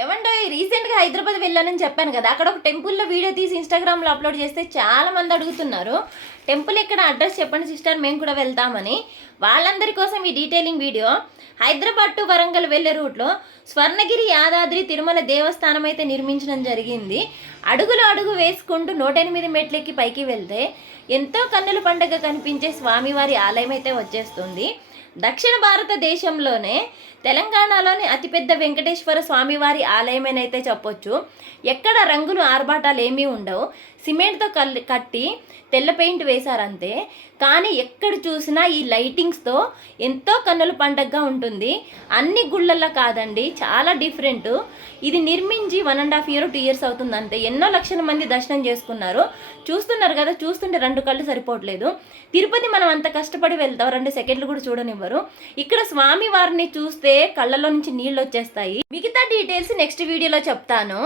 ఏమంటే రీసెంట్గా హైదరాబాద్ వెళ్ళానని చెప్పాను కదా, అక్కడ ఒక టెంపుల్లో వీడియో తీసి ఇన్స్టాగ్రామ్లో అప్లోడ్ చేస్తే చాలా మంది అడుగుతున్నారు, టెంపుల్ ఎక్కడ, అడ్రస్ చెప్పండి సిస్టర్, మేము కూడా వెళ్తామని. వాళ్ళందరి కోసం ఈ detailing video. Hyderabad to Warangal వెళ్ళే రూట్లో స్వర్ణగిరి యాదాద్రి తిరుమల దేవస్థానం అయితే నిర్మించడం జరిగింది. అడుగులు అడుగు వేసుకుంటూ 108 మెట్లెక్కి పైకి వెళ్తే ఎంతో కన్నుల పండుగ కనిపించే స్వామివారి ఆలయం అయితే వచ్చేస్తుంది. దక్షిణ భారతదేశంలోనే తెలంగాణలోని అతిపెద్ద వెంకటేశ్వర స్వామివారి ఆలయమేనైతే చెప్పొచ్చు. ఎక్కడ రంగులు ఆర్భాటాలు ఏమీ ఉండవు, సిమెంట్తో కట్టి తెల్ల పెయింట్ వేశారంతే. కానీ ఎక్కడ చూసినా ఈ లైటింగ్స్తో ఎంతో కన్నుల పండగగా ఉంటుంది. అన్ని గుళ్ళల్లో కాదండి, చాలా డిఫరెంట్. ఇది నిర్మించి 1.5 year 2 years అవుతుందంటే ఎన్నో లక్షల మంది దర్శనం చేసుకున్నారు. చూస్తున్నారు కదా, చూస్తుంటే 2 కళ్ళు సరిపోవట్లేదు. తిరుపతి మనం అంత కష్టపడి వెళ్తాం, 2 సెకండ్లు కూడా చూడనివ్వరు. ఇక్కడ స్వామి వారిని చూస్తే కళ్ళలో నుంచి నీళ్ళు వచ్చేస్తాయి. మిగతా డీటెయిల్స్ నెక్స్ట్ వీడియోలో చెప్తాను.